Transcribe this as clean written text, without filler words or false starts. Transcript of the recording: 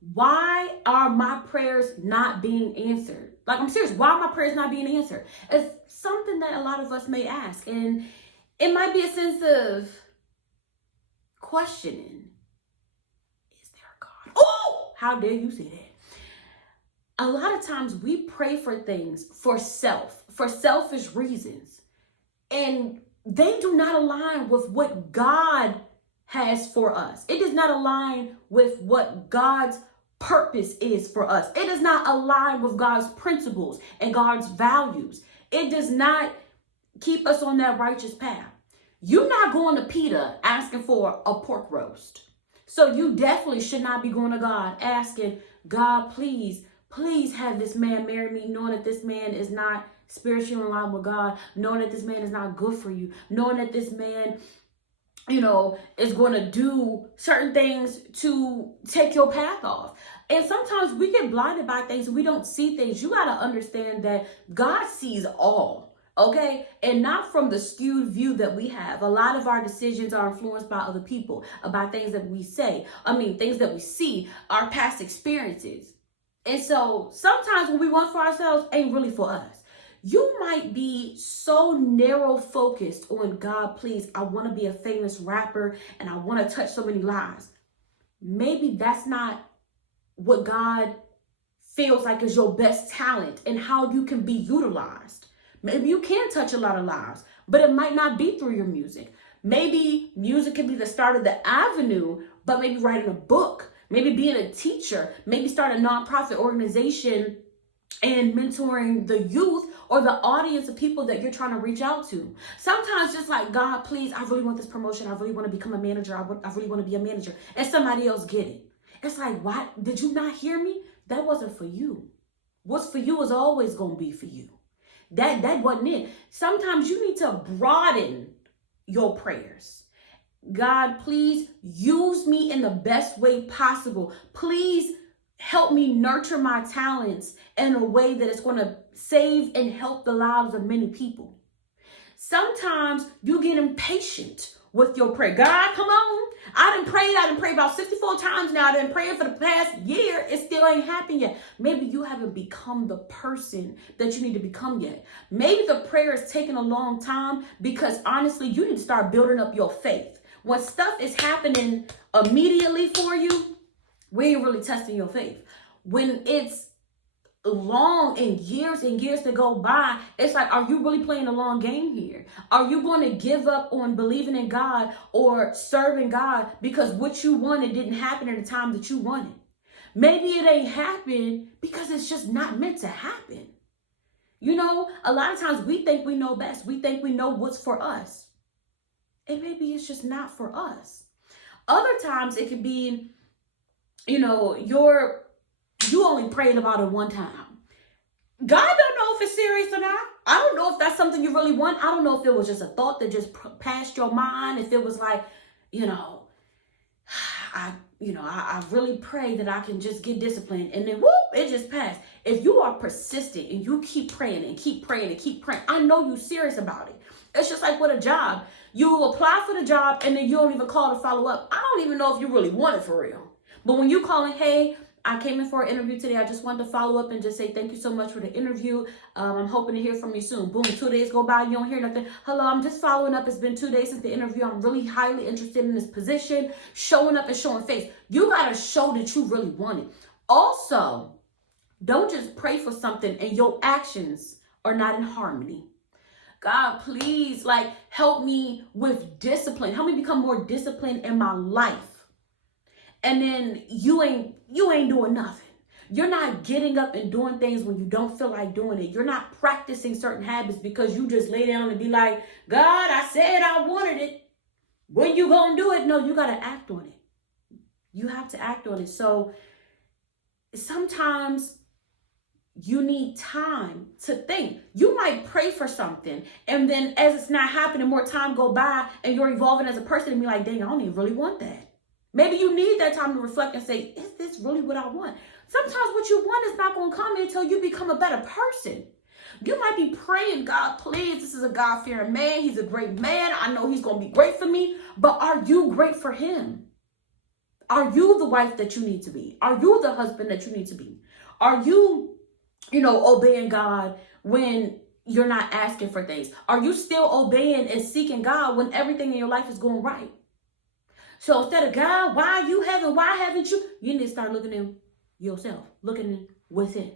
why are my prayers not being answered? Like, I'm serious. Why are my prayers not being answered? It's something that a lot of us may ask. And it might be a sense of questioning. Is there a God? Oh, how dare you say that? A lot of times we pray for things for selfish reasons. And they do not align with what God has for us. It does not align with what God's purpose is for us. It does not align with God's principles and God's values. It does not keep us on that righteous path. You're not going to Peter asking for a pork roast. So you definitely should not be going to God asking, God, please have this man marry me, knowing that this man is not spiritually in line with God, knowing that this man is not good for you, knowing that this man, is going to do certain things to take your path off. And sometimes we get blinded by things and we don't see things. You got to understand that God sees all, okay? And not from the skewed view that we have. A lot of our decisions are influenced by other people, about things that we say. Things that we see, our past experiences. And so sometimes what we want for ourselves ain't really for us. You might be so narrow focused on God, please, I want to be a famous rapper and I want to touch so many lives. Maybe that's not what God feels like is your best talent and how you can be utilized. Maybe you can touch a lot of lives, but it might not be through your music. Maybe music can be the start of the avenue, but maybe writing a book, maybe being a teacher, maybe start a nonprofit organization and mentoring the youth or the audience of people that you're trying to reach out to. Sometimes just like, God, please, I really want this promotion. I really want to become a manager. I really want to be a manager. And somebody else get it. It's like, why did you not hear me? That wasn't for you. What's for you is always going to be for you. That wasn't it. Sometimes you need to broaden your prayers. God, please use me in the best way possible. Please help me nurture my talents in a way that is going to save and help the lives of many people. Sometimes you get impatient with your prayer. God, come on. I done prayed about 64 times now. I done prayed for the past year. It still ain't happened yet. Maybe you haven't become the person that you need to become yet. Maybe the prayer is taking a long time because honestly, you need to start building up your faith. When stuff is happening immediately for you, we ain't really testing your faith. When it's long and years to go by, it's like, are you really playing a long game here? Are you going to give up on believing in God or serving God because what you wanted didn't happen at the time that you wanted? Maybe it ain't happened because it's just not meant to happen. A lot of times we think we know best. We think we know what's for us. And maybe it's just not for us. Other times it could be, you only prayed about it one time. God don't know if it's serious or not. I don't know if that's something you really want. I don't know if it was just a thought that just passed your mind. If it was like, I really pray that I can just get disciplined, and then whoop, it just passed. If you are persistent and you keep praying and keep praying and keep praying, I know you're serious about it. It's just like with a job. You apply for the job and then you don't even call to follow up. I don't even know if you really want it for real. But when you call in, hey, I came in for an interview today. I just wanted to follow up and just say thank you so much for the interview. I'm hoping to hear from you soon. Boom, 2 days go by, you don't hear nothing. Hello, I'm just following up. It's been 2 days since the interview. I'm really highly interested in this position. Showing up and showing face. You got to show that you really want it. Also, don't just pray for something and your actions are not in harmony. God, please, help me with discipline. Help me become more disciplined in my life. And then you ain't doing nothing. You're not getting up and doing things when you don't feel like doing it. You're not practicing certain habits because you just lay down and be like, God, I said I wanted it. When you gonna do it? No, you gotta act on it. You have to act on it. So sometimes you need time to think. You might pray for something, and then as it's not happening, more time go by, and you're evolving as a person and be like, dang, I don't even really want that. Maybe you need that time to reflect and say, is this really what I want? Sometimes what you want is not going to come until you become a better person. You might be praying, God, please, this is a God-fearing man. He's a great man. I know he's going to be great for me. But are you great for him? Are you the wife that you need to be? Are you the husband that you need to be? Are you, obeying God when you're not asking for things? Are you still obeying and seeking God when everything in your life is going right? So instead of God, why haven't you? You need to start looking in yourself, looking within.